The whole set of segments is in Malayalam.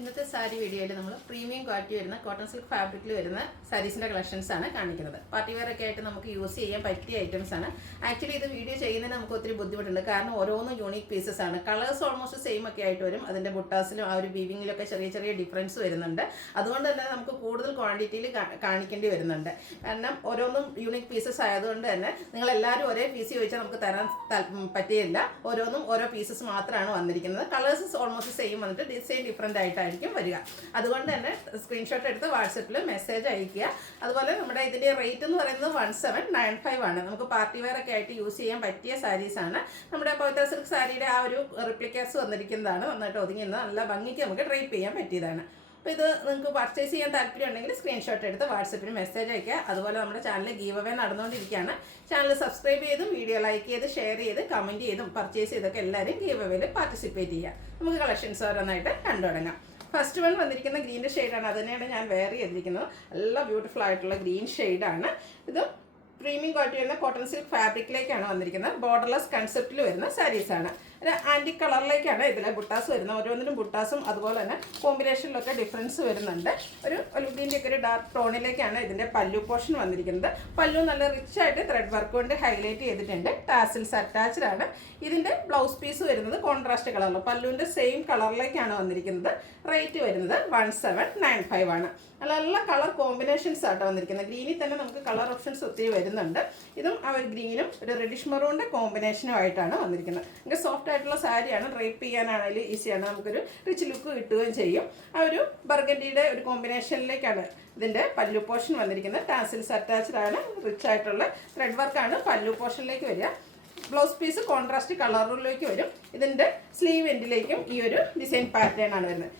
ഇന്നത്തെ സാരി വീഡിയോയിൽ നമ്മൾ പ്രീമിയം ക്വാളിറ്റി വരുന്ന കോട്ടൺ സിൽക്ക് ഫാബ്രിക്കിൽ വരുന്ന സാരീസിൻ്റെ കളക്ഷൻസ് ആണ് കാണിക്കുന്നത്. പാർട്ടി വെയർ ഒക്കെ ആയിട്ട് നമുക്ക് യൂസ് ചെയ്യാൻ പറ്റിയ ഐറ്റംസ് ആണ്. ആക്ച്വലി ഇത് വീഡിയോ ചെയ്യുന്നതിന് നമുക്ക് ഒത്തിരി ബുദ്ധിമുട്ടുണ്ട്, കാരണം ഓരോന്നും യൂണിക് പീസസ് ആണ്. കളേഴ്സ് ഓൾമോസ്റ്റ് സെയിം ഒക്കെ ആയിട്ട് വരും. അതിൻ്റെ ബുട്ടാസിലും ആ ഒരു വീവിങ്ങിലൊക്കെ ചെറിയ ചെറിയ ഡിഫറൻസ് വരുന്നുണ്ട്. അതുകൊണ്ട് തന്നെ നമുക്ക് കൂടുതൽ ക്വാണ്ടിറ്റിയിൽ കാണിക്കേണ്ടി വരുന്നുണ്ട്. കാരണം ഓരോന്നും യൂണിക് പീസസ് ആയതുകൊണ്ട് തന്നെ നിങ്ങളെല്ലാവരും ഒരേ പീസ് ചോദിച്ചാൽ നമുക്ക് തരാൻ പറ്റിയില്ല. ഓരോന്നും ഓരോ പീസസ് മാത്രമാണ് വന്നിരിക്കുന്നത്. കളേഴ്സ് ഓൾമോസ്റ്റ് സെയിം വന്നിട്ട് ഡിസൈൻ ഡിഫറെൻ്റ് ആയിട്ടായിരിക്കും വരിക. അതുകൊണ്ട് തന്നെ സ്ക്രീൻഷോട്ട് എടുത്ത് വാട്സപ്പിൽ മെസ്സേജ് അയക്കുക. അതുപോലെ നമ്മുടെ ഇതിൻ്റെ റേറ്റ് എന്ന് പറയുന്നത് 1795 ആണ്. നമുക്ക് പാർട്ടി വെയർ ഒക്കെ ആയിട്ട് യൂസ് ചെയ്യാൻ പറ്റിയ സാരീസാണ്. നമ്മുടെ പവിത്ര സിൽക്ക് സാരിയുടെ ആ ഒരു റിപ്ലിക്കേറ്റ്സ് വന്നിരിക്കുന്നതാണ്. നന്നായിട്ട് ഒതുങ്ങുന്നത്, നല്ല ഭംഗിക്ക് നമുക്ക് ഡ്രൈപ്പ് ചെയ്യാൻ പറ്റിയതാണ്. അപ്പോൾ ഇത് നിങ്ങൾക്ക് പർച്ചേസ് ചെയ്യാൻ താല്പര്യം ഉണ്ടെങ്കിൽ സ്ക്രീൻഷോട്ട് എടുത്ത് വാട്സപ്പിൽ മെസ്സേജ് അയക്കുക. അതുപോലെ നമ്മുടെ ചാനൽ ഗീവ് അവേ നടന്നുകൊണ്ടിരിക്കുകയാണ്. ചാനൽ സബ്സ്ക്രൈബ് ചെയ്തും വീഡിയോ ലൈക്ക് ചെയ്ത് ഷെയർ ചെയ്ത് കമൻറ്റ് ചെയ്തും പർച്ചേസ് ചെയ്തൊക്കെ എല്ലാവരും ഗീവ് അവേയിൽ പാർട്ടിസിപ്പേറ്റ് ചെയ്യുക. നമുക്ക് കളക്ഷൻസ് ഓരോന്നായിട്ട് കണ്ടു തുടങ്ങാം. ഫസ്റ്റ് വൺ വന്നിരിക്കുന്ന ഗ്രീൻ്റെ ഷെയ്ഡാണ്. അത് തന്നെയാണ് ഞാൻ വെയർ ചെയ്തിരിക്കുന്നത്. നല്ല ബ്യൂട്ടിഫുൾ ആയിട്ടുള്ള ഗ്രീൻ ഷെയ്ഡാണ്. ഇത് പ്രീമിയം ക്വാളിറ്റി വരുന്ന കോട്ടൺ സിൽക്ക് ഫാബ്രിക്കിലേക്കാണ് വന്നിരിക്കുന്നത്. ബോർഡർലെസ് കൺസെപ്റ്റിൽ വരുന്ന സാരീസാണ്. ആൻറ്റി കളറിലേക്കാണ് ഇതിലെ ബുട്ടാസ് വരുന്നത്. ഓരോന്നിനും ബുട്ടാസും അതുപോലെ തന്നെ കോമ്പിനേഷനിലൊക്കെ ഡിഫറൻസ് വരുന്നുണ്ട്. ഒരു ഒലിവിൻ്റെ ഒക്കെ ഒരു ഡാർക്ക് ടോണിലേക്കാണ് ഇതിൻ്റെ പല്ലു പോർഷൻ വന്നിരിക്കുന്നത്. പല്ലു നല്ല റിച്ച് ആയിട്ട് ത്രെഡ് വർക്ക് കൊണ്ട് ഹൈലൈറ്റ് ചെയ്തിട്ടുണ്ട്. ടാസിൽസ് അറ്റാച്ച്ഡ് ആണ്. ഇതിൻ്റെ ബ്ലൗസ് പീസ് വരുന്നത് കോൺട്രാസ്റ്റ് കളറിൽ പല്ലുവിൻ്റെ സെയിം കളറിലേക്കാണ് വന്നിരിക്കുന്നത്. റേറ്റ് വരുന്നത് 1795 ആണ്. നല്ല കളർ കോമ്പിനേഷൻസ് ആയിട്ട് വന്നിരിക്കുന്നത്. ഗ്രീനിൽ തന്നെ നമുക്ക് കളർ ഓപ്ഷൻസ് ഒത്തിരി വരുന്നുണ്ട്. ഇതും ആ ഒരു ഗ്രീനും ഒരു റെഡിഷ് മെറൂണിൻ്റെ കോമ്പിനേഷനും ആയിട്ടാണ് വന്നിരിക്കുന്നത്. നമുക്ക് സോഫ്റ്റ് ആയിട്ടുള്ള സാരിയാണ്, ഡ്രൈപ്പ് ചെയ്യാനാണെങ്കിലും ഈസിയാണ്. നമുക്കൊരു റിച്ച് ലുക്ക് കിട്ടുകയും ചെയ്യും. ആ ഒരു ബർഗൻഡിയുടെ ഒരു കോമ്പിനേഷനിലേക്കാണ് ഇതിൻ്റെ പല്ലു പോർഷൻ വന്നിരിക്കുന്നത്. ടാസിൽസ് അറ്റാച്ച്ഡ് ആണ്. റിച്ച് ആയിട്ടുള്ള ത്രെഡ് വർക്കാണ് പല്ലു പോർഷനിലേക്ക് വരിക. ബ്ലൗസ് പീസ് കോൺട്രാസ്റ്റ് കളറിലേക്ക് വരും. ഇതിൻ്റെ സ്ലീവ് എൻഡിലേക്കും ഈ ഒരു ഡിസൈൻ പാറ്റേൺ ആണ് വരുന്നത്.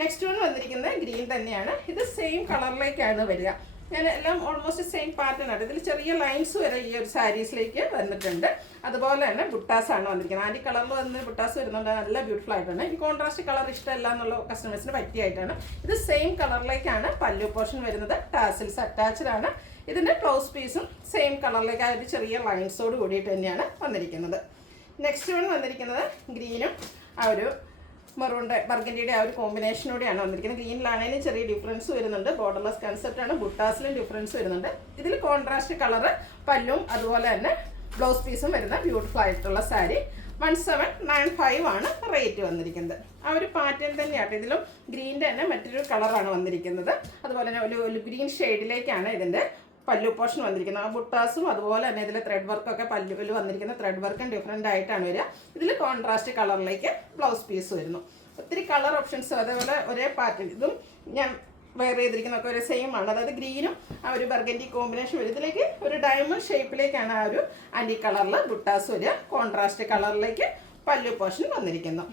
നെക്സ്റ്റ് വൺ വന്നിരിക്കുന്നത് ഗ്രീൻ തന്നെയാണ്. ഇത് സെയിം കളറിലേക്കാണ് വരിക. ഞാൻ എല്ലാം ഓൾമോസ്റ്റ് സെയിം പാറ്റേൺ ആണ്. ഇതിൽ ചെറിയ ലൈൻസ് വരെ ഈ ഒരു സാരീസിലേക്ക് വന്നിട്ടുണ്ട്. അതുപോലെ തന്നെ ബുട്ടാസാണ് വന്നിരിക്കുന്നത്. ആൻറ്റി കളറിൽ വന്ന് ബുട്ടാസ് വരുന്നുണ്ട്. നല്ല ബ്യൂട്ടിഫുൾ ആയിട്ടാണ്. ഈ കോൺട്രാസ്റ്റ് കളർ ഇഷ്ടമല്ല എന്നുള്ള കസ്റ്റമേഴ്സിന് പറ്റിയായിട്ടാണ്. ഇത് സെയിം കളറിലേക്കാണ് പല്ലു പോർഷൻ വരുന്നത്. ടാസിൽസ് അറ്റാച്ച്ഡ് ആണ്. ഇതിൻ്റെ ബ്ലൗസ് പീസും സെയിം കളറിലേക്ക് ആ ഒരു ചെറിയ ലൈൻസോട് കൂടിയിട്ട് തന്നെയാണ് വന്നിരിക്കുന്നത്. നെക്സ്റ്റ് വൺ വന്നിരിക്കുന്നത് ഗ്രീനും ആ ഒരു മെറൂണിൻ്റെ ബർഗൻഡിയുടെ ആ ഒരു കോമ്പിനേഷനോടെയാണ് വന്നിരിക്കുന്നത്. ഗ്രീനിലാണെങ്കിലും ചെറിയ ഡിഫറൻസ് വരുന്നുണ്ട്. ബോർഡർലെസ് കൺസെപ്റ്റാണ്. ബുട്ടാസിലും ഡിഫറൻസ് വരുന്നുണ്ട്. ഇതിൽ കോൺട്രാസ്റ്റ് കളറ് പല്ലും അതുപോലെ തന്നെ ബ്ലൗസ് പീസും വരുന്ന ബ്യൂട്ടിഫുൾ ആയിട്ടുള്ള സാരി 1795 ആണ് റേറ്റ് വന്നിരിക്കുന്നത്. ആ ഒരു പാറ്റേൺ തന്നെയാണ്. ഇതിലും ഗ്രീൻ്റെ തന്നെ മറ്റൊരു കളറാണ് വന്നിരിക്കുന്നത്. അതുപോലെ തന്നെ ഒരു ഗ്രീൻ ഷെയ്ഡിലേക്കാണ് ഇതിൻ്റെ പല്ലു പോർഷൻ വന്നിരിക്കുന്നത്. ആ ബുട്ടാസും അതുപോലെ തന്നെ ഇതിലെ ത്രെഡ് വർക്കൊക്കെ പല്ലുവിൽ വന്നിരിക്കുന്ന ത്രെഡ് വർക്കും ഡിഫറെൻ്റ് ആയിട്ടാണ് വരിക. ഇതിൽ കോൺട്രാസ്റ്റ് കളറിലേക്ക് ബ്ലൗസ് പീസ് വരുന്നു. ഒത്തിരി കളർ ഓപ്ഷൻസ് അതേപോലെ ഒരേ പാറ്റേൺ. ഇതും ഞാൻ വെയർ ചെയ്തിരിക്കുന്നതൊക്കെ ഒരു സെയിം ആണ്. അതായത് ഗ്രീനും ആ ഒരു ബർഗൻഡി കോമ്പിനേഷൻ വരും. ഇതിലേക്ക് ഒരു ഡയമണ്ട് ഷേപ്പിലേക്കാണ് ആ ഒരു ആൻറ്റി കളറിൽ ബുട്ടാസ് വരിക. കോൺട്രാസ്റ്റ് കളറിലേക്ക് പല്ലു പോർഷൻ വന്നിരിക്കുന്നു.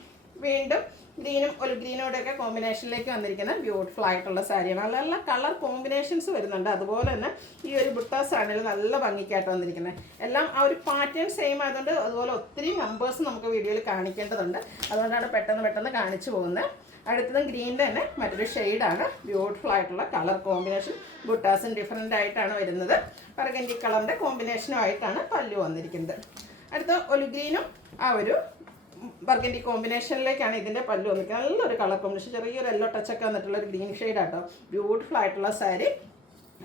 വീണ്ടും ഗ്രീനും ഒരു ഗ്രീനോടെയൊക്കെ കോമ്പിനേഷനിലേക്ക് വന്നിരിക്കുന്ന ബ്യൂട്ടിഫുൾ ആയിട്ടുള്ള സാരിയാണ്. നല്ല നല്ല കളർ കോമ്പിനേഷൻസ് വരുന്നുണ്ട്. അതുപോലെ തന്നെ ഈ ഒരു ബുട്ടാസ് ആണെങ്കിലും നല്ല ഭംഗിക്കായിട്ട് വന്നിരിക്കുന്നത്. എല്ലാം ആ ഒരു പാറ്റേൺ സെയിം ആയതുകൊണ്ട് അതുപോലെ ഒത്തിരി നമ്പേഴ്സ് നമുക്ക് വീഡിയോയിൽ കാണിക്കേണ്ടതുണ്ട്. അതുകൊണ്ടാണ് പെട്ടെന്ന് കാണിച്ചു പോകുന്നത്. അടുത്തതും ഗ്രീനിൻ്റെ തന്നെ മറ്റൊരു ഷെയ്ഡാണ്. ബ്യൂട്ടിഫുൾ ആയിട്ടുള്ള കളർ കോമ്പിനേഷൻ. ബുട്ടാസും ഡിഫറെൻ്റ് ആയിട്ടാണ് വരുന്നത്. ബർഗൻഡി കളറിൻ്റെ കോമ്പിനേഷനും ആയിട്ടാണ് പല്ലു വന്നിരിക്കുന്നത്. അടുത്ത ഒലു ഗ്രീനും ആ ഒരു ബർഗൻഡി കോമ്പിനേഷനിലേക്കാണ് ഇതിൻ്റെ പല്ലു വന്നിരിക്കുന്നത്. നല്ലൊരു കളർ കോമ്പിനേഷൻ, ചെറിയൊരു യെല്ലോ ടച്ചൊക്കെ വന്നിട്ടുള്ള ഒരു ഗ്രീൻ ഷെയ്ഡാട്ടോ. ബ്യൂട്ടിഫുൾ ആയിട്ടുള്ള സാരി.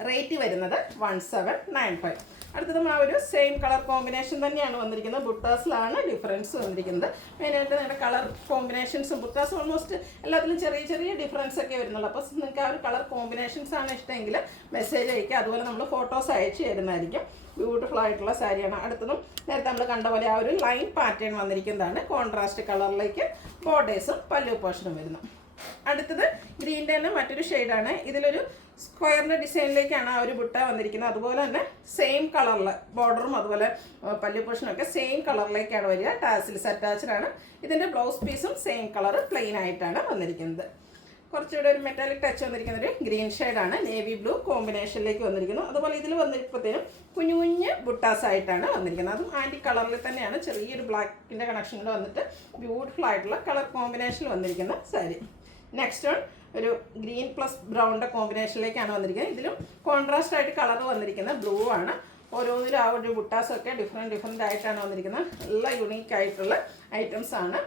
റേറ്റ് വരുന്നത് 1795. അടുത്തതും ആ ഒരു സെയിം കളർ കോമ്പിനേഷൻ തന്നെയാണ് വന്നിരിക്കുന്നത്. ബുട്ടാസിലാണ് ഡിഫറൻസ് വന്നിരിക്കുന്നത്. മെയിനായിട്ട് നിങ്ങളുടെ കളർ കോമ്പിനേഷൻസും ബുട്ടാസ് ഓൾമോസ്റ്റ് എല്ലാത്തിലും ചെറിയ ചെറിയ ഡിഫറൻസ് ഒക്കെ വരുന്നുള്ളൂ. അപ്പോൾ നിങ്ങൾക്ക് ആ ഒരു കളർ കോമ്പിനേഷൻസ് ആണ് ഇഷ്ടമെങ്കിൽ മെസ്സേജ് അയക്കുക. അതുപോലെ നമ്മൾ ഫോട്ടോസ് അയച്ചു തരുന്നതായിരിക്കും. ബ്യൂട്ടിഫുൾ ആയിട്ടുള്ള സാരിയാണ്. അടുത്തതും നേരത്തെ നമ്മൾ കണ്ട പോലെ ആ ഒരു ലൈൻ പാറ്റേൺ വന്നിരിക്കുന്നതാണ്. കോൺട്രാസ്റ്റ് കളറിലേക്ക് ബോർഡേഴ്സും പല്ലു പോർഷനും വരുന്നു. അടുത്തത് ഗ്രീൻ്റെ തന്നെ മറ്റൊരു ഷെയ്ഡാണ്. ഇതിലൊരു സ്ക്വയറിൻ്റെ ഡിസൈനിലേക്കാണ് ആ ഒരു ബുട്ട വന്നിരിക്കുന്നത്. അതുപോലെ തന്നെ സെയിം കളറിൽ ബോർഡറും അതുപോലെ പല്ലു പോർഷനൊക്കെ സെയിം കളറിലേക്കാണ് വരിക. ടാസിൽസ് അറ്റാച്ച്ഡ് ആണ്. ഇതിൻ്റെ ബ്ലൗസ് പീസും സെയിം കളർ പ്ലെയിൻ ആയിട്ടാണ് വന്നിരിക്കുന്നത്. കുറച്ചുകൂടെ ഒരു മെറ്റാലിക് ടച്ച് വന്നിരിക്കുന്ന ഒരു ഗ്രീൻ ഷെയ്ഡാണ്. നേവി ബ്ലൂ കോമ്പിനേഷനിലേക്ക് വന്നിരിക്കുന്നു. അതുപോലെ ഇതിൽ വന്നിരിക്കുമ്പോഴത്തേനും കുഞ്ഞു കുഞ്ഞ് ബുട്ടാസ് ആയിട്ടാണ് വന്നിരിക്കുന്നത്. അതും ആൻറ്റി കളറിൽ തന്നെയാണ്. ചെറിയൊരു ബ്ലാക്കിൻ്റെ കണക്ഷനിൽ വന്നിട്ട് ബ്യൂട്ടിഫുൾ ആയിട്ടുള്ള കളർ കോമ്പിനേഷനിൽ വന്നിരിക്കുന്ന സാരി. നെക്സ്റ്റ് വൺ ഒരു ഗ്രീൻ പ്ലസ് ബ്രൗണിൻ്റെ കോമ്പിനേഷനിലേക്കാണ് വന്നിരിക്കുന്നത്. ഇതിലും കോൺട്രാസ്റ്റ് ആയിട്ട് കളർ വന്നിരിക്കുന്നത് ബ്ലൂ ആണ്. ഓരോന്നിലും ആ ഒരു ബുട്ടാസൊക്കെ ഡിഫറെൻ്റ് ആയിട്ടാണ് വന്നിരിക്കുന്നത്. നല്ല യുണീക്ക് ആയിട്ടുള്ള ഐറ്റംസ് ആണ്.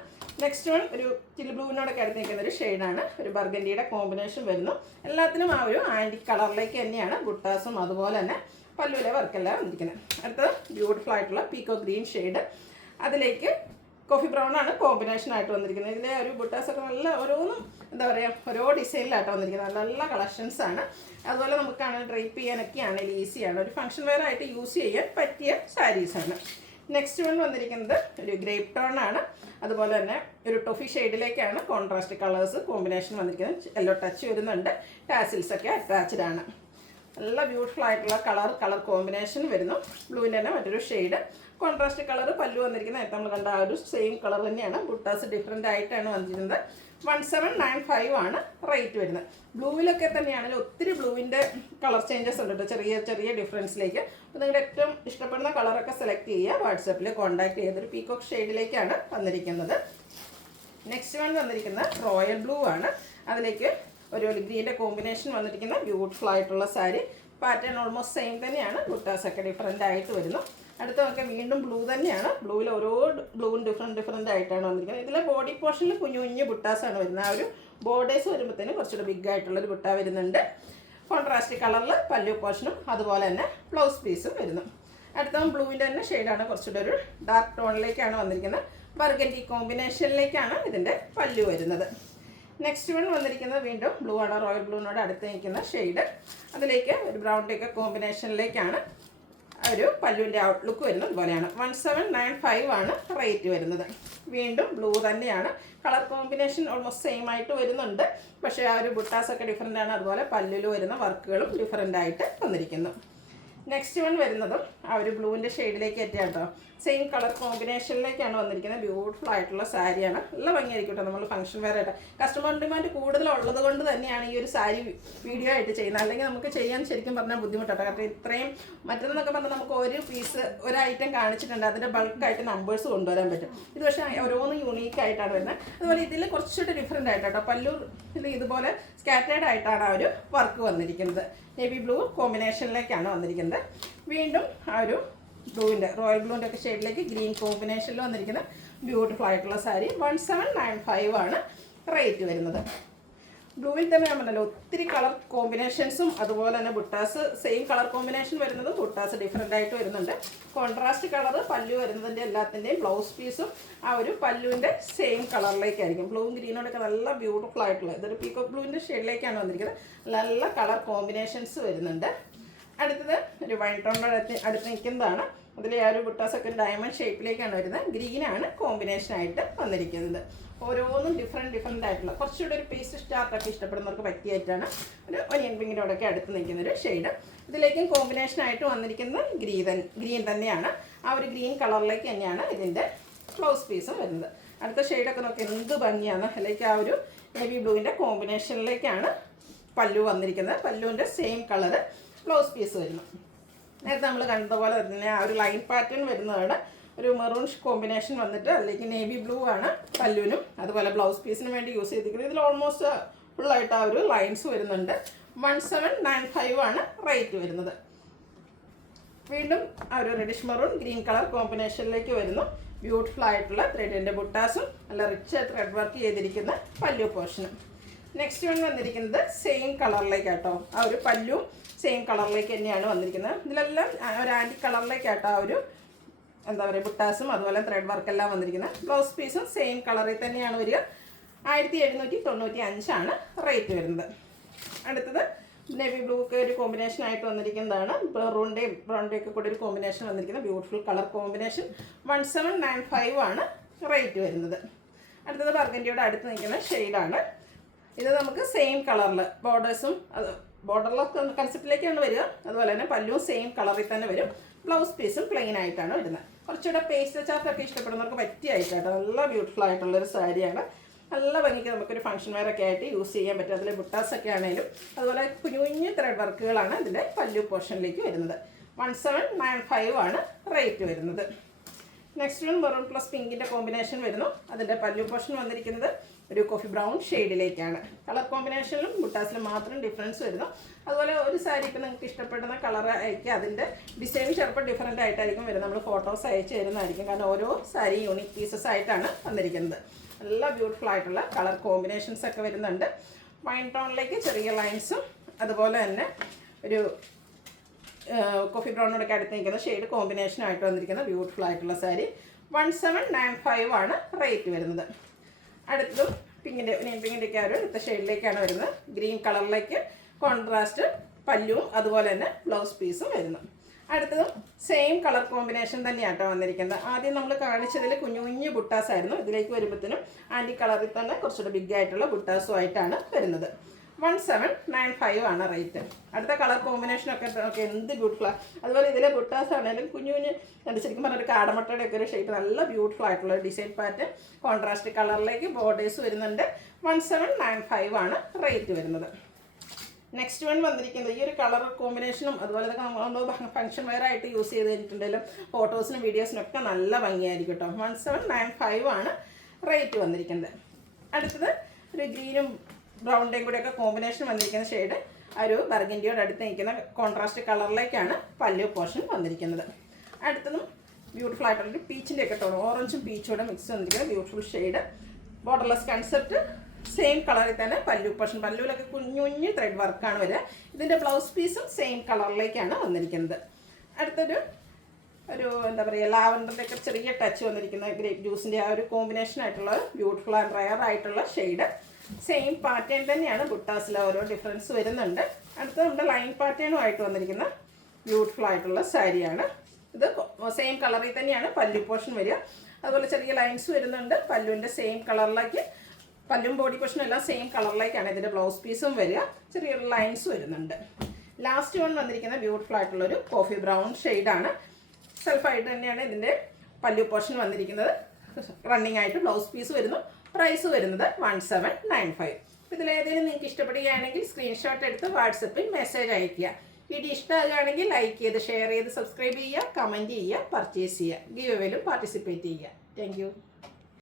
നെക്സ്റ്റ് വൺ ഒരു ചില്ലി ബ്ലൂവിനോടൊക്കെ അടുത്ത് നിൽക്കുന്ന ഒരു ഷെയ്ഡാണ്. ഒരു ബർഗൻഡിയുടെ കോമ്പിനേഷൻ വരുന്നു. എല്ലാത്തിനും ആ ഒരു ആൻറ്റി കളറിലേക്ക് തന്നെയാണ് ബുട്ടാസും അതുപോലെ തന്നെ പല്ലുവിലെ വർക്കെല്ലാം വന്നിരിക്കുന്നത്. അടുത്തത് ബ്യൂട്ടിഫുൾ ആയിട്ടുള്ള പീക്കോ ഗ്രീൻ ഷെയ്ഡ്, അതിലേക്ക് കോഫി ബ്രൗൺ ആണ് കോമ്പിനേഷനായിട്ട് വന്നിരിക്കുന്നത്. ഇതിലെ ഒരു ബുട്ടാസൊക്കെ നല്ല ഓരോന്നും എന്താ പറയുക ഓരോ ഡിസൈനിലായിട്ട് വന്നിരിക്കുന്നത്. നല്ല നല്ല കളക്ഷൻസാണ്. അതുപോലെ നമുക്കാണ് ഡ്രൈപ്പ് ചെയ്യാനൊക്കെ ആണെങ്കിൽ ഈസിയാണ്. ഒരു ഫംഗ്ഷൻ വെയർ ആയിട്ട് യൂസ് ചെയ്യാൻ പറ്റിയ സാരീസാണ്. നെക്സ്റ്റ് വൺ വന്നിരിക്കുന്നത് ഒരു ഗ്രേപ്പ് ടോൺ ആണ്. അതുപോലെ തന്നെ ഒരു ടോഫി ഷെയ്ഡിലേക്കാണ് കോൺട്രാസ്റ്റ് കളേഴ്സ് കോമ്പിനേഷൻ വന്നിരിക്കുന്നത്. യെല്ലോ ടച്ച് വരുന്നുണ്ട്. ടാസിൽസ് ഒക്കെ അറ്റാച്ച്ഡ് ആണ്. നല്ല ബ്യൂട്ടിഫുൾ ആയിട്ടുള്ള കളർ കോമ്പിനേഷൻ വരുന്നു. ബ്ലൂവിൻ്റെ തന്നെ മറ്റൊരു ഷെയ്ഡ്. കോൺട്രാസ്റ്റ് കളർ പല്ലു വന്നിരിക്കുന്നത് നമ്മൾ കണ്ട ആ ഒരു സെയിം കളർ തന്നെയാണ്. ബുട്ടാസ് ഡിഫറെൻ്റ് ആയിട്ടാണ് വന്നിരിക്കുന്നത്. 1795 ആണ് റേറ്റ് വരുന്നത്. ബ്ലൂവിലൊക്കെ തന്നെയാണെങ്കിൽ ഒത്തിരി ബ്ലൂവിൻ്റെ കളർ ചേഞ്ചസ് ഉണ്ട് കേട്ടോ, ചെറിയ ചെറിയ ഡിഫറൻസിലേക്ക്. അപ്പോൾ നിങ്ങളുടെ ഏറ്റവും ഇഷ്ടപ്പെടുന്ന കളറൊക്കെ സെലക്ട് ചെയ്യുക. വാട്സാപ്പിൽ കോൺടാക്ട് ചെയ്തൊരു പീകോക്ക് ഷെയ്ഡിലേക്കാണ് വന്നിരിക്കുന്നത്. നെക്സ്റ്റ് വൺ വന്നിരിക്കുന്നത് റോയൽ ബ്ലൂ ആണ്. അതിലേക്ക് ഒരു ഗ്രീൻ്റെ കോമ്പിനേഷൻ വന്നിരിക്കുന്ന ബ്യൂട്ടിഫുൾ ആയിട്ടുള്ള സാരി. പാറ്റേൺ ഓൾമോസ്റ്റ് സെയിം തന്നെയാണ്. ബുട്ടാസൊക്കെ ഡിഫറെൻ്റ് ആയിട്ട് വരുന്നു. അടുത്തൊക്കെ വീണ്ടും ബ്ലൂ തന്നെയാണ്. ബ്ലൂവിൽ ഓരോ ബ്ലൂവും ഡിഫറെൻ്റ് ആയിട്ടാണ് വന്നിരിക്കുന്നത്. ഇതിലെ ബോഡി പോർഷനിൽ കുഞ്ഞു കുഞ്ഞു ബുട്ടാസാണ് വരുന്നത്. ആ ഒരു ബോർഡേഴ്സ് വരുമ്പോഴത്തേനും കുറച്ചുകൂടി ബിഗ് ആയിട്ടുള്ളൊരു ബുട്ട വരുന്നുണ്ട്. കോൺട്രാസ്റ്റ് കളറിൽ പല്ലു പോർഷനും അതുപോലെ തന്നെ ബ്ലൗസ് പീസും വരുന്നു. അടുത്ത ബ്ലൂവിൻ്റെ തന്നെ ഷെയ്ഡാണ്. കുറച്ചുകൂടി ഒരു ഡാർക്ക് ടോണിലേക്കാണ് വന്നിരിക്കുന്നത്. ബർഗൻഡി കോമ്പിനേഷനിലേക്കാണ് ഇതിൻ്റെ പല്ലു വരുന്നത്. നെക്സ്റ്റ് വൺ വന്നിരിക്കുന്നത് വീണ്ടും ബ്ലൂ ആണ്. റോയൽ ബ്ലൂവിനോട് അടുത്ത് നിൽക്കുന്ന ഷെയ്ഡ്. അതിലേക്ക് ഒരു ബ്രൗണിൻ്റെയൊക്കെ കോമ്പിനേഷനിലേക്കാണ് ഒരു പല്ലുവിൻ്റെ ഔട്ട്ലുക്ക് വരുന്നത്. അതുപോലെയാണ്. 1795 ആണ് റേറ്റ് വരുന്നത്. വീണ്ടും ബ്ലൂ തന്നെയാണ്. കളർ കോമ്പിനേഷൻ ഓൾമോസ്റ്റ് സെയിം ആയിട്ട് വരുന്നുണ്ട്. പക്ഷേ ആ ഒരു ബുട്ടാസൊക്കെ ഡിഫറെൻ്റ് ആണ്. അതുപോലെ പല്ലിൽ വരുന്ന വർക്കുകളും ഡിഫറെൻ്റ് ആയിട്ട് വന്നിരിക്കുന്നു. നെക്സ്റ്റ് വൺ വരുന്നതും ആ ഒരു ബ്ലൂവിൻ്റെ ഷെയ്ഡിലേക്ക് എത്തിയ കേട്ടോ. സെയിം കളർ കോമ്പിനേഷനിലേക്കാണ് വന്നിരിക്കുന്നത്. ബ്യൂട്ടിഫുൾ ആയിട്ടുള്ള സാരിയാണ്. നല്ല ഭംഗിയായിരിക്കും കേട്ടോ നമ്മൾ ഫംഗ്ഷൻ വെയർ ആയിട്ട്. കസ്റ്റമർ ഡിമാൻഡ് കൂടുതലുള്ളത് കൊണ്ട് തന്നെയാണ് ഈ ഒരു സാരി വീഡിയോ ആയിട്ട് ചെയ്യുന്നത്. അല്ലെങ്കിൽ നമുക്ക് ചെയ്യാൻ ശരിക്കും പറഞ്ഞാൽ ബുദ്ധിമുട്ടാണ്. കാരണം ഇത്രയും മറ്റൊന്നൊക്കെ പറഞ്ഞാൽ നമുക്ക് ഒരു പീസ് ഒരു ഐറ്റം കാണിച്ചിട്ടുണ്ട്, അതിൻ്റെ ബൾക്കായിട്ട് നമ്പേഴ്സ് കൊണ്ടുവരാൻ പറ്റും. ഇത് പക്ഷേ ഓരോന്നും യൂണീക്ക് ആയിട്ടാണ് വരുന്നത്. അതുപോലെ ഇതിൽ കുറച്ചുകൂടി ഡിഫറെൻ്റ് ആയിട്ട് കേട്ടോ. പല്ലൂർ ഇതുപോലെ സ്കാറ്റേഡ് ആയിട്ടാണ് ആ ഒരു വർക്ക് വന്നിരിക്കുന്നത്. നേവി ബ്ലൂ കോമ്പിനേഷനിലേക്കാണ് വന്നിരിക്കുന്നത്. വീണ്ടും ആ ഒരു ബ്ലൂവിൻ്റെ റോയൽ ബ്ലൂവിൻ്റെ ഒക്കെ ഷെയ്ഡിലേക്ക് ഗ്രീൻ കോമ്പിനേഷനിൽ വന്നിരിക്കുന്ന ബ്യൂട്ടിഫുൾ ആയിട്ടുള്ള സാരി. 1795 ആണ് റേറ്റ് വരുന്നത്. ബ്ലൂവിൽ തന്നെ ഞാൻ പറഞ്ഞല്ലോ ഒത്തിരി കളർ കോമ്പിനേഷൻസും അതുപോലെ തന്നെ ബുട്ടാസ് സെയിം കളർ കോമ്പിനേഷൻ വരുന്നതും ബുട്ടാസ് ഡിഫറെൻ്റ് ആയിട്ട് വരുന്നുണ്ട്. കോൺട്രാസ്റ്റ് കളർ പല്ലു വരുന്നതിൻ്റെ എല്ലാത്തിൻ്റെയും ബ്ലൗസ് പീസും ആ ഒരു പല്ലുവിൻ്റെ സെയിം കളറിലേക്കായിരിക്കും. ബ്ലൂവും ഗ്രീനോടൊക്കെ നല്ല ബ്യൂട്ടിഫുൾ ആയിട്ടുള്ള ഇതൊരു പീകോക്ക് ബ്ലൂവിൻ്റെ ഷെയ്ഡിലേക്കാണ് വന്നിരിക്കുന്നത്. നല്ല കളർ കോമ്പിനേഷൻസ് വരുന്നുണ്ട്. അടുത്തത് ഒരു വൈൻ ടോണിൻ്റെ അടുത്ത് നിൽക്കുന്നതാണ്. അതിൽ ആ ഒരു ബുട്ടാസൊക്കെ ഡയമണ്ട് ഷേപ്പിലേക്കാണ് വരുന്നത്. ഗ്രീനാണ് കോമ്പിനേഷനായിട്ട് വന്നിരിക്കുന്നത്. ഓരോന്നും ഡിഫറെൻ്റ് ആയിട്ടുള്ള കുറച്ചുകൂടെ ഒരു പീസ് സ്റ്റാർട്ടൊക്കെ ഇഷ്ടപ്പെടുന്നവർക്ക് പറ്റിയായിട്ടാണ് ഒരു ഒനിയൻ പിങ്കിനോടൊക്കെ അടുത്ത് നിൽക്കുന്നൊരു ഷെയ്ഡ്. ഇതിലേക്കും കോമ്പിനേഷനായിട്ട് വന്നിരിക്കുന്നത് ഗ്രീൻ തന്നെയാണ്. ആ ഒരു ഗ്രീൻ കളറിലേക്ക് തന്നെയാണ് ഇതിൻ്റെ ബ്ലൗസ് പീസും വരുന്നത്. അടുത്ത ഷെയ്ഡൊക്കെ നോക്കി എന്ത് ഭംഗിയാണ്. അതിലേക്ക് ആ ഒരു നേവി ബ്ലൂവിൻ്റെ കോമ്പിനേഷനിലേക്കാണ് പല്ലു വന്നിരിക്കുന്നത്. പല്ലുവിൻ്റെ സെയിം കളറ് ബ്ലൗസ് പീസ് വരുന്നു. നേരത്തെ നമ്മൾ കണ്ടതുപോലെ തന്നെ ആ ഒരു ലൈൻ പാറ്റേൺ വരുന്നതാണ്. ഒരു മെറൂൺ കോമ്പിനേഷൻ വന്നിട്ട് അതിലേക്ക് നേവി ബ്ലൂ ആണ് പല്ലുവിനും അതുപോലെ ബ്ലൗസ് പീസിന് വേണ്ടി യൂസ് ചെയ്തിരിക്കുന്നത്. ഇതിൽ ഓൾമോസ്റ്റ് ഫുള്ളായിട്ട് ആ ഒരു ലൈൻസ് വരുന്നുണ്ട്. 1795 ആണ് റേറ്റ് വരുന്നത്. വീണ്ടും ആ ഒരു റെഡിഷ് മെറൂൺ ഗ്രീൻ കളർ കോമ്പിനേഷനിലേക്ക് വരുന്നു. ബ്യൂട്ടിഫുൾ ആയിട്ടുള്ള ത്രെഡിൻ്റെ ബുട്ടാസും നല്ല റിച്ച് ത്രെഡ് വർക്ക് ചെയ്തിരിക്കുന്ന പല്ലു പോർഷനും. നെക്സ്റ്റ് വൺ വന്നിരിക്കുന്നത് സെയിം കളറിലേക്കാട്ടോ. ആ ഒരു പല്ലും സെയിം കളറിലേക്ക് തന്നെയാണ് വന്നിരിക്കുന്നത്. ഇതിലെല്ലാം ഒരു ആൻറ്റി കളറിലേക്കാട്ടോ ആ ഒരു എന്താ പറയുക ബുട്ടാസും അതുപോലെ ത്രെഡ് വർക്കെല്ലാം വന്നിരിക്കുന്നത്. ബ്ലൗസ് പീസും സെയിം കളറിൽ തന്നെയാണ് വരിക. 1795 ആണ് റേറ്റ് വരുന്നത്. അടുത്തത് നേവി ബ്ലൂക്ക് ഒരു കോമ്പിനേഷൻ ആയിട്ട് വന്നിരിക്കുന്നതാണ്. ബ്രൗണിൻ്റെയും ഒക്കെ കൂടി ഒരു കോമ്പിനേഷൻ വന്നിരിക്കുന്നത്. Beautiful colour combination. 1795 ആണ് റേറ്റ് വരുന്നത്. അടുത്തത് ബർഗൻഡിയുടെ അടുത്ത് നിൽക്കുന്ന ഷെയ്ഡാണ്. ഇത് നമുക്ക് സെയിം കളറിൽ ബോർഡേഴ്സും ബോർഡറിലൊക്കെ കൺസെപ്റ്റിലേക്കാണ് വരിക. അതുപോലെ തന്നെ പല്ലും സെയിം കളറിൽ തന്നെ വരും. ബ്ലൗസ് പീസും പ്ലെയിൻ ആയിട്ടാണ് വരുന്നത്. കുറച്ചുകൂടെ പേസ്റ്റ് ചാർട്ടൊക്കെ ഇഷ്ടപ്പെടുന്നവർക്ക് പറ്റിയായിട്ടാണ്. നല്ല ബ്യൂട്ടിഫുൾ ആയിട്ടുള്ളൊരു സാരിയാണ്. നല്ല ഭംഗിക്ക് നമുക്കൊരു ഫംഗ്ഷൻ വെയർ ഒക്കെ ആയിട്ട് യൂസ് ചെയ്യാൻ പറ്റും. അതിൽ ബുട്ടാസൊക്കെ ആണെങ്കിലും അതുപോലെ കുഞ്ഞു കുഞ്ഞു ത്രെഡ് വർക്കുകളാണ് ഇതിൻ്റെ പല്ലു പോർഷനിലേക്ക് വരുന്നത്. 1795 ആണ് റേറ്റ് വരുന്നത്. നെക്സ്റ്റ് വൺ മെറൂൺ പ്ലസ് പിങ്കിൻ്റെ കോമ്പിനേഷൻ വരുന്നു. അതിൻ്റെ പല്ലു പോർഷൻ വന്നിരിക്കുന്നത് ഒരു കോഫി ബ്രൗൺ ഷെയ്ഡിലേക്കാണ്. കളർ കോമ്പിനേഷനിലും ബുട്ടാസിലും മാത്രം ഡിഫറൻസ് വരുന്നു. അതുപോലെ ഒരു സാരി ഇപ്പം നിങ്ങൾക്ക് ഇഷ്ടപ്പെടുന്ന കളർ അയക്കുക. അതിൻ്റെ ഡിസൈൻ ചിലപ്പോൾ ഡിഫറെൻ്റ് ആയിട്ടായിരിക്കും വരുന്നത്. നമ്മൾ ഫോട്ടോസ് അയച്ചു തരുന്നതായിരിക്കും. കാരണം ഓരോ സാരി യൂണിക് പീസസ് ആയിട്ടാണ് വന്നിരിക്കുന്നത്. നല്ല ബ്യൂട്ടിഫുൾ ആയിട്ടുള്ള കളർ കോമ്പിനേഷൻസ് ഒക്കെ വരുന്നുണ്ട്. വൈൻ ടോണിലേക്ക് ചെറിയ ലൈൻസും അതുപോലെ തന്നെ ഒരു കോഫി ബ്രൗണിനോടൊക്കെ അടുത്ത് നിൽക്കുന്ന ഷെയ്ഡ് കോമ്പിനേഷനായിട്ട് വന്നിരിക്കുന്ന ബ്യൂട്ടിഫുൾ ആയിട്ടുള്ള സാരി. 1795 ആണ് റേറ്റ് വരുന്നത്. അടുത്തതും പിങ്കിൻ്റെ ഒക്കെ ഒരു അടുത്ത ഷെയ്ഡിലേക്കാണ് വരുന്നത്. ഗ്രീൻ കളറിലേക്ക് കോൺട്രാസ്റ്റ് പല്ലുവും അതുപോലെ തന്നെ ബ്ലൗസ് പീസും വരുന്നു. അടുത്തതും സെയിം കളർ കോമ്പിനേഷൻ തന്നെയാട്ടോ വന്നിരിക്കുന്നത്. ആദ്യം നമ്മൾ കാണിച്ചതിൽ കുഞ്ഞു കുഞ്ഞു ബുട്ടാസ് ആയിരുന്നു. ഇതിലേക്ക് വരുമ്പോഴത്തേനും ആൻറ്റി കളറിൽ തന്നെ കുറച്ചുകൂടെ ബിഗ് ആയിട്ടുള്ള ബുട്ടാസുമായിട്ടാണ് വരുന്നത്. 1795 ആണ് റേറ്റ്. അടുത്ത കളർ കോമ്പിനേഷനൊക്കെ ഒക്കെ എന്ത് ബ്യൂട്ടിഫുള്ളാണ്. അതുപോലെ ഇതിലെ ബുട്ടാസ് ആണെങ്കിലും കുഞ്ഞു കുഞ്ഞ് ശരിക്കും പറഞ്ഞൊരു കാടമുട്ടയുടെ ഒക്കെ ഒരു ഷേപ്പ് നല്ല ബ്യൂട്ടിഫുൾ ആയിട്ടുള്ള ഡിസൈൻ പാറ്റേൺ കോൺട്രാസ്റ്റ് കളറിലേക്ക് ബോർഡേഴ്സ് വരുന്നുണ്ട്. 1795 ആണ് റേറ്റ് വരുന്നത്. നെക്സ്റ്റ് വൺ വന്നിരിക്കുന്നത് ഈ ഒരു കളർ കോമ്പിനേഷനും അതുപോലെ നമ്മൾ ഫംഗ്ഷൻ വെയർ ആയിട്ട് യൂസ് ചെയ്ത് കഴിഞ്ഞിട്ടുണ്ടെങ്കിലും ഫോട്ടോസിനും വീഡിയോസിനും ഒക്കെ നല്ല ഭംഗിയായിരിക്കും കേട്ടോ. 1795 ആണ് റേറ്റ് വന്നിരിക്കുന്നത്. അടുത്തത് ഒരു ഗ്രീനും ബ്രൗണിൻ്റെയും കൂടെയൊക്കെ കോമ്പിനേഷൻ വന്നിരിക്കുന്ന ഷെയ്ഡ് ഒരു ബർഗൻഡിയോട് അടുത്ത് നിൽക്കുന്ന കോൺട്രാസ്റ്റ് കളറിലേക്കാണ് പല്ലു പോർഷൻ വന്നിരിക്കുന്നത്. അടുത്തതും ബ്യൂട്ടിഫുൾ ആയിട്ടുള്ളൊരു പീച്ചിൻ്റെ ഒക്കെ ടോൺ, ഓറഞ്ചും പീച്ചോടെ മിക്സ് വന്നിരിക്കുന്ന beautiful shade. Borderless concept, same കളറിൽ തന്നെ പല്ലു പോർഷൻ. പല്ലുവിലൊക്കെ കുഞ്ഞു കുഞ്ഞു ത്രെഡ് വർക്കാണ് വരിക. ഇതിൻ്റെ ബ്ലൗസ് പീസും സെയിം കളറിലേക്കാണ് വന്നിരിക്കുന്നത്. അടുത്തൊരു എന്താ പറയുക ലാവൻഡറിൻ്റെ ഒക്കെ ചെറിയ ടച്ച് വന്നിരിക്കുന്ന ഗ്രേപ്പ് ജ്യൂസിൻ്റെ ആ ഒരു കോമ്പിനേഷൻ ആയിട്ടുള്ള ബ്യൂട്ടിഫുൾ ആൻഡ് റയർ ആയിട്ടുള്ള ഷെയ്ഡ്. സെയിം പാറ്റേൺ തന്നെയാണ് ബുട്ടാസിൽ ഓരോ ഡിഫറൻസ് വരുന്നുണ്ട്. അടുത്ത നമ്മുടെ ലൈൻ പാറ്റേണുമായിട്ട് വന്നിരിക്കുന്ന ബ്യൂട്ടിഫുൾ ആയിട്ടുള്ള സാരിയാണ്. ഇത് സെയിം കളറിൽ തന്നെയാണ് പല്ലു പോർഷൻ വരിക. അതുപോലെ ചെറിയ ലൈൻസ് വരുന്നുണ്ട്. പല്ലുവിൻ്റെ സെയിം കളറിലേക്ക് പല്ലും ബോഡി പോർഷനും എല്ലാം സെയിം കളറിലേക്കാണ് ഇതിൻ്റെ ബ്ലൗസ് പീസും വരിക. ചെറിയൊരു ലൈൻസ് വരുന്നുണ്ട്. ലാസ്റ്റ് വൺ വന്നിരിക്കുന്ന ബ്യൂട്ടിഫുൾ ആയിട്ടുള്ളൊരു കോഫി ബ്രൗൺ ഷെയ്ഡാണ്. സെൽഫായിട്ട് തന്നെയാണ് ഇതിൻ്റെ പല്ലു പോർഷൻ വന്നിരിക്കുന്നത്. റണ്ണിങ് ആയിട്ട് ബ്ലൗസ് പീസ് വരുന്നു. പ്രൈസ് വരുന്നത് 1795. ഇതിലേതെങ്കിലും നിങ്ങൾക്ക് ഇഷ്ടപ്പെടുകയാണെങ്കിൽ സ്ക്രീൻഷോട്ട് എടുത്ത് വാട്സപ്പിൽ മെസ്സേജ് അയയ്ക്കുക. വീഡിയോ ഇഷ്ടമാകുകയാണെങ്കിൽ ലൈക്ക് ചെയ്ത് ഷെയർ ചെയ്ത് സബ്സ്ക്രൈബ് ചെയ്യുക, കമൻറ്റ് ചെയ്യുക, പർച്ചേസ് ചെയ്യുക, ഗിവ് അവേയിലും പാർട്ടിസിപ്പേറ്റ് ചെയ്യുക. താങ്ക്